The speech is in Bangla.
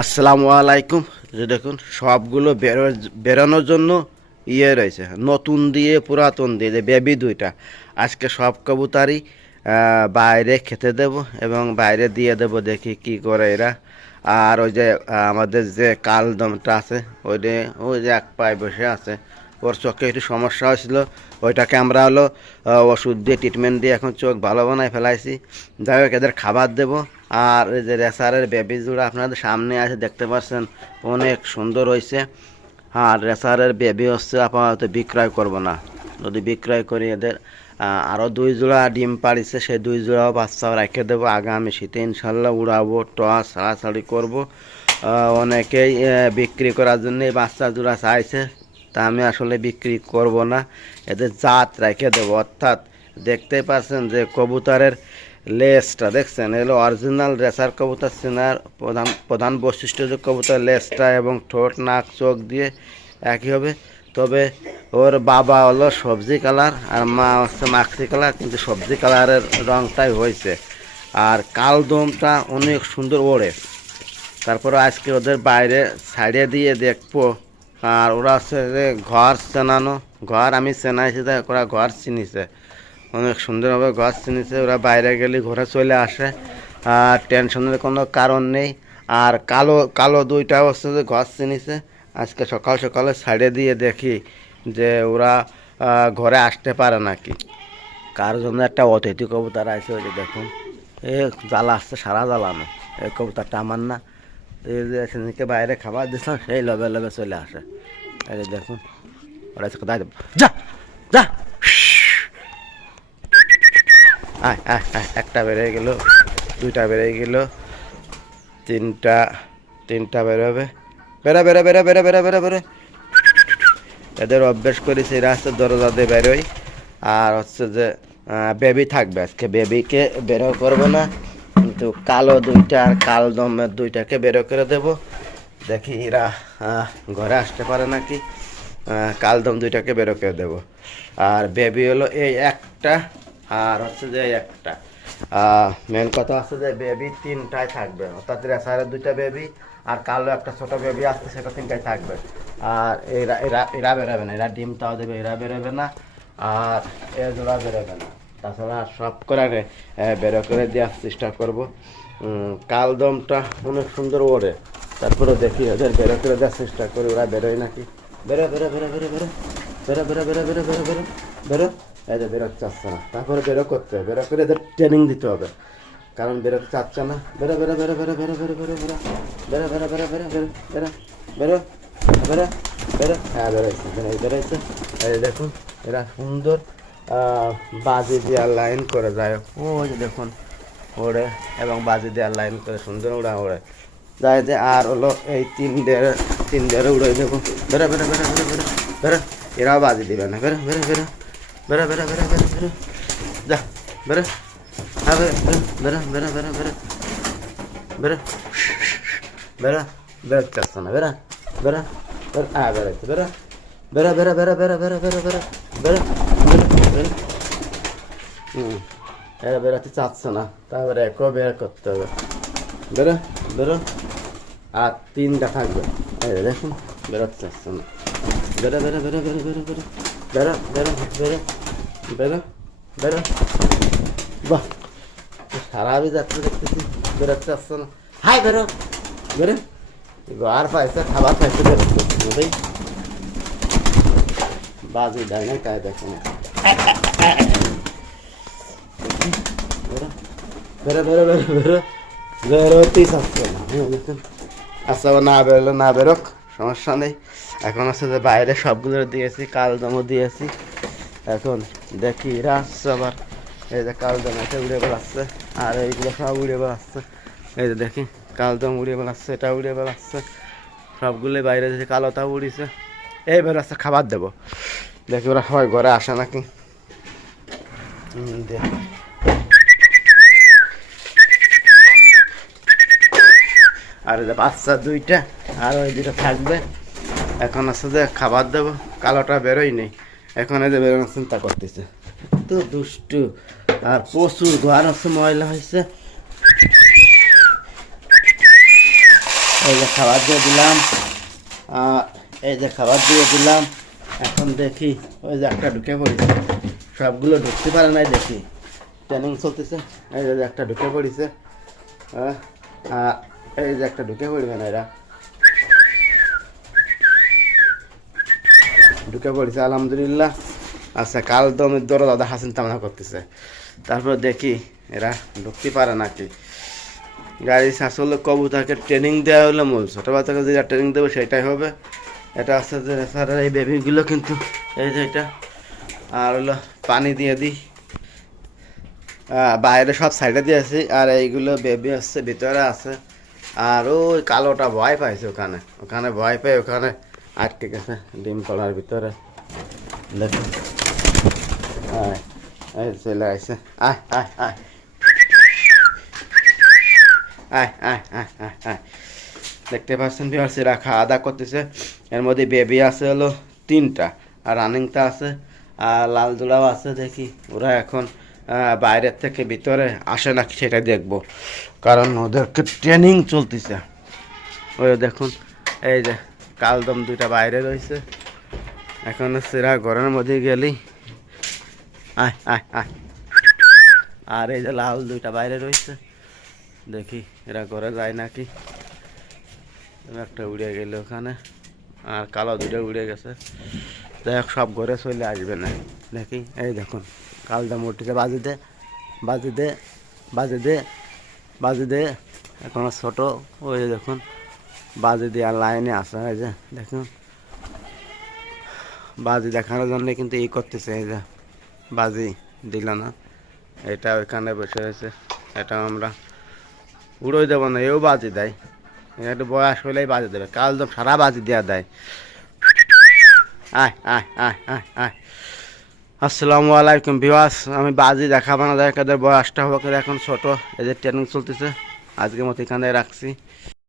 আসসালামু আলাইকুম। যে দেখুন সবগুলো বেরোনোর জন্য রয়েছে, নতুন দিয়ে পুরাতন দিয়ে, যে বেবি দুইটা। আজকে সব কবুতারই বাইরে খেতে দেব এবং বাইরে দিয়ে দেব, দেখি কি করে এরা। আর ওই যে আমাদের যে কালদমটা আছে, ওই যে এক পায়ে বসে আছে, ওর চোখে একটু সমস্যা হয়েছিল, ওইটাকে আমরা হলো ওষুধ দিয়ে ট্রিটমেন্ট দিয়ে এখন চোখ ভালো বানায় ফেলাইছি। যাই হোক, এদের খাবার দেব। আর এই যে রেসারের বেবি জোড়া আপনাদের সামনে আছে, দেখতে পাচ্ছেন অনেক সুন্দর হয়েছে। আর রেসারের বেবি হচ্ছে আপাতত বিক্রয় করব না, যদি বিক্রয় করি এদের আরও 2 জোড়া ডিম পাড়িছে, সেই 2 জোড়াও বাচ্চাও রেখে দেবো। আগামী শীতে ইনশাল্লাহ উড়াবো, টস ছাড়াছাড়ি করবো। অনেকেই বিক্রি করার জন্য এই বাচ্চা জোড়া চাইছে, তা আমি আসলে বিক্রি করব না, এদের জাত রেখে দেবো। অর্থাৎ দেখতেই পাচ্ছেন যে কবুতরের লেজটা দেখছেন, এগুলো অরিজিনাল রেসার কবুতর চেনার প্রধান বৈশিষ্ট্য যে কবুতর লেজটা এবং ঠোঁট নাক চোখ দিয়ে একই হবে। তবে ওর বাবা হলো সবজি কালার আর মা হচ্ছে মাখি কালার, কিন্তু সবজি কালারের রংটাই হয়েছে। আর কালদমটা অনেক সুন্দর ওড়ে। তারপরে আজকে ওদের বাইরে ছাড়িয়ে দিয়ে দেখবো। আর ওরা হচ্ছে যে ঘর চেনানো, ঘর আমি চেনাইছি, তাই ওরা ঘর চিনিছে, অনেক সুন্দরভাবে ঘর চিনিছে। ওরা বাইরে গেলে ঘরে চলে আসে, আর টেনশনের কোনো কারণ নেই। আর কালো কালো দুইটা হচ্ছে যে ঘর চিনিছে। আজকে সকাল সকালে ছাড়িয়ে দিয়ে দেখি যে ওরা ঘরে আসতে পারে নাকি। কার জন্য একটা অতিথি কবুতর আছে, ওই যে দেখুন, এ জ্বালা আসছে, সারা জ্বালানো। এই কবুতরটা আমার না, এই যে সেদিনকে বাইরে খাবার দিছিলাম, সেই লবে লবে চলে আসে। এই যে দেখুন, ওরা কোথায় দেবো, যা যা, আয় আয় আয়, একটা বেড়ে গেল, দুইটা বেড়ে গেল, তিনটা বেরোবে। বেরো বেরো বেরো বেরো বেরো বেরো বেরো। এদের অভ্যেস করেছি, এরা হচ্ছে দরজা দিয়ে বেরোয়। আর হচ্ছে যে বেবি থাকবে, আজকে বেবিকে বেরো করবো না, কিন্তু কালো দুইটা আর কালদমের দুইটাকে বেরো করে দেব। দেখি এরা ঘরে আসতে পারে নাকি। কালদম দুইটাকে বেরো করে দেবো। আর বেবি হলো এই একটা, আর হচ্ছে যে একটা। মেন কথা হচ্ছে যে বেবি 3টাই থাকবে, অর্থাৎ রেসারের 2টা বেবি আর কালো একটা ছোট বেবি আসছে, সেটা 3টাই থাকবে। আর এরা এরা এরা বেরোবে না, এরা ডিমটাও দেবে, এরা বেরোবে না। আর এ জোড়া বেরোবে না। তাছাড়া সব করে বেরো করে দেওয়ার চেষ্টা করবো। কালদমটা অনেক সুন্দর ওড়ে, তারপরে দেখি ওদের বেরো করে দেওয়ার চেষ্টা করি, ওরা বেরোয় নাকি। বেরো বেরো বেরো বেরো বেরো বেরো বেরো বেরো বেরো বেরো বেরো বেরো। এই যে বেরোতে চাচ্ছে না, তারপরে বেরো করতে হবে, বেরো করে এদের ট্রেনিং দিতে হবে, কারণ বেরোতে চাচ্ছে না। বেরো বেরো বেরো বেরো বেরো বেরো বেরো বেরো বেরো বেরো বেরো বেরো বেরো বেরো বেরো বেরো বেরো। হ্যাঁ বেরোচ্ছে, বেরোচ্ছে। এই দেখুন, এরা সুন্দর বাজি দেওয়ার লাইন করে যায়, ওই যে দেখুন ওড়ে, এবং বাজি দেওয়ার লাইন করে সুন্দর ওরা ওড়ে যায় যে। আর হলো এই তিন দেড়ে উড়ে দেবো। বেরো বেরো বেরো বেরো বেরো বেরো, এরাও বাজি দিবে না। বেরো বেরো বেরো বেরো বেরো বেরো বেরো বেরো, যা বেরো। হ্যাঁ বেরো বেরো বেরো বেরো বেরো বেরো বেরো বেরো চাচ্ছে না। বেরো বেরো বেরো, হ্যাঁ বেরোচ্ছে, বেরো বেরো বেরো বেরো বেরো বেরো বেরো বেরো বেরো বেরো বেরো। এরা বেরোতে চাচ্ছে না, তারপরে একও বের করতে হবে। বেরো বেরো, আর 3টা থাকবে। এই দেখুন বেরোতে চাচ্ছে না। বেরো বেরো বেরো বেরো বেরো বেরো বেরো বেরো বেরো বেরো বেরো। বাহ, সারা আমি যাচ্ছে দেখতেছি, বেরোতে চাচ্ছে না। হাই বেরো বেরো, আর পাইছে খাবার পাইছে, বেরোতে বাজি দেয় না, কায় দেখে না। বেরো বেরো বেরো বেরো, বেরোতেই চাচ্ছে না। আচ্ছা, না বেরোলে না বেরোক, সমস্যা নেই। এখন আছে যে বাইরে সবগুলো দিয়েছি, কালদমও দিয়েছি। এখন দেখি এরা আসছে আবার। এই যে কালদম এটা উড়ে বেড়াচ্ছে, আর এইগুলো সব উড়ে বেড়াচ্ছে। এই যে দেখি কালদম উড়ে বেড়াচ্ছে, এটা উড়ে বেড়াচ্ছে, সবগুলোই বাইরে দিয়েছে, কালোটাও উড়িছে। এই বেড়াচ্ছে, খাবার দেবো, দেখি ওরা সবাই ঘরে আসে নাকি। আর এই যে বাচ্চা 2টা, আর ওই 2টা থাকবে। এখন আছে যে খাবার দেবো, কালোটা বেরোই নেই, এখন এই যে বেরোনোর চিন্তা করতেছে, তো দুষ্টু। আর প্রচুর ঘর হচ্ছে, ময়লা হয়েছে। এই যে খাবার দিয়ে দিলাম, এই যে খাবার দিয়ে দিলাম। এখন দেখি ওই যে একটা ঢুকে পড়েছে, সবগুলো ঢুকতে পারে নাই, দেখি ট্রেনিং চলতেছে। এই যে একটা ঢুকে পড়েছে, এই যে একটা ঢুকে পড়বে না, এরা ঢুকে পড়েছে আলহামদুলিল্লাহ। আচ্ছা, কাল দমের দর দাদা হাসিন তামনা করতেছে। তারপর দেখি এরা ঢুকতে পারে নাকি। গাড়ি আসলে কবুতরকে ট্রেনিং দেওয়া হলো মূল, ছোটো বাচ্চাকে যেটা ট্রেনিং দেবে সেটাই হবে। এটা আস্তে আস্তে স্যার এই বেবিগুলো কিন্তু এই যে এটা, আর হলো পানি দিয়ে দিই, বাইরে সব সাইডে দিয়েছি, আর এইগুলো বেবি আসছে ভিতরে আছে। আর ওই কালোটা ভয় পাইছে, ওখানে ওখানে ভয় পাই, ওখানে আটকে গেছে ডিম কলার ভিতরে। দেখুন চলে আসছে, আয় আয় আয় আয় আয় আয় আয় আয়। দেখতে পাচ্ছেন ভিউয়ার্স, এরা খাওয়া দাওয়া করতেছে। এর মধ্যে বেবি আছে হলো 3টা, আর রানিংটা আছে, আর লাল দুলাও আছে। দেখি ওরা এখন বাইরের থেকে ভিতরে আসে নাকি সেটা দেখবো, কারণ ওদেরকে ট্রেনিং চলতেছে। ওই দেখুন এই যে কালদম 2টা বাইরে রয়েছে। এখন সেরা ঘরের মধ্যে গেলি, আয় আয় আয়। আর এই যে লাল 2টা বাইরে রয়েছে, দেখি এরা ঘরে যায় নাকি। একটা উড়ে গেল ওখানে, আর কালো 2টা উড়ে গেছে। দেখ সব ঘরে চলে আসবে না, দেখি। এই দেখুন কালদম উঠেছে, বাজি দে বাজি দে বাজি দে বাজি দে। এখন ছোট, ওই দেখুন বাজি দেওয়ার লাইনে আসে। এই যে দেখুন বাজি দেখানোর জন্য কিন্তু এই করতেছে, এই যে বাজি দিল না, এটা ওইখানে বসে রয়েছে। এটা আমরা উড়োই দেবো না, এও বাজি দেয়। একটু বয়স হলেই বাজি দেবে, কাল তো সারা বাজি দেওয়া দেয়। আয় আয় আয় আয় আয়। আসসালামু আলাইকুম ভিউয়ার্স, আমি বাজি দেখাবো না, দেখা বয়সটা হবে এখন ছোট। এই যে ট্রেনিং চলতেছে, আজকের মতো এখানে রাখছি।